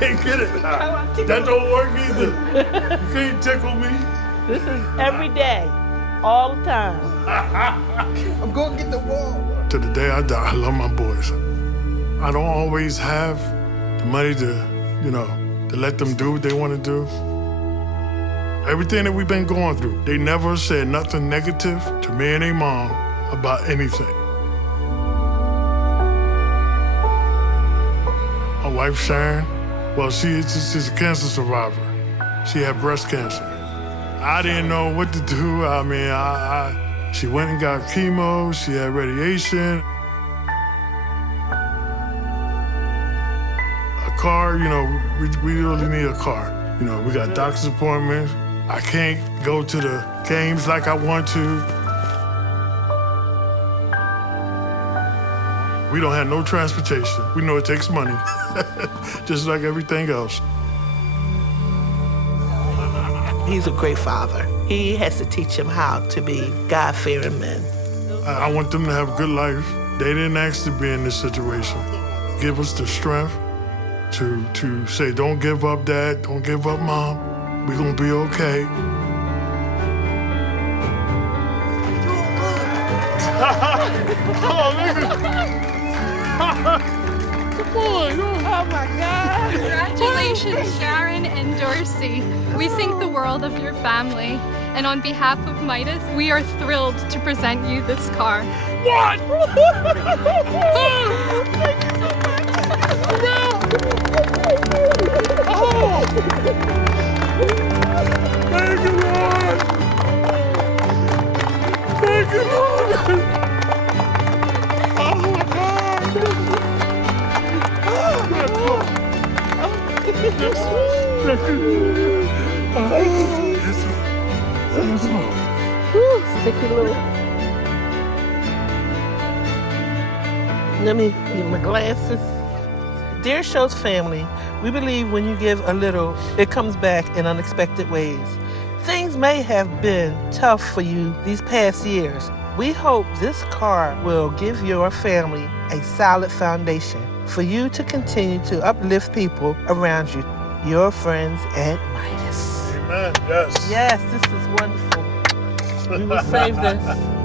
can't get it. That don't work either. You can't tickle me. This is every day, all the time. I'm going to get the ball. To the day I die, I love my boys. I don't always have the money to, to let them do what they want to do. Everything that we've been going through, they never said nothing negative to me and their mom about anything. My wife, SHARON, well, she's a cancer survivor. She had breast cancer. I didn't know what to do. I mean, she went and got chemo, she had radiation. A car, we really need a car. We got doctor's appointments. I can't go to the games like I want to. We don't have no transportation. We know it takes money, just like everything else. He's a great father. He has to teach them how to be God-fearing men. I want them to have a good life. They didn't ask to be in this situation. Give us the strength to say, don't give up, Dad, don't give up, Mom. We're gonna be okay. Oh, nigga. Come on. Oh, my God. Congratulations, SHARON and Dorsey. We think the world of your family. And on behalf of Midas, we are thrilled to present you this car. What? Thank you so much. Oh! Thank you, Lord! Thank you, Lord! Oh, my God! Thank you, Lord. Let me get my glasses. Dear Show's family, we believe when you give a little, it comes back in unexpected ways. Things may have been tough for you these past years. We hope this car will give your family a solid foundation for you to continue to uplift people around you. Your friends at Midas. Amen. Yes. Yes, this is wonderful. We will save this.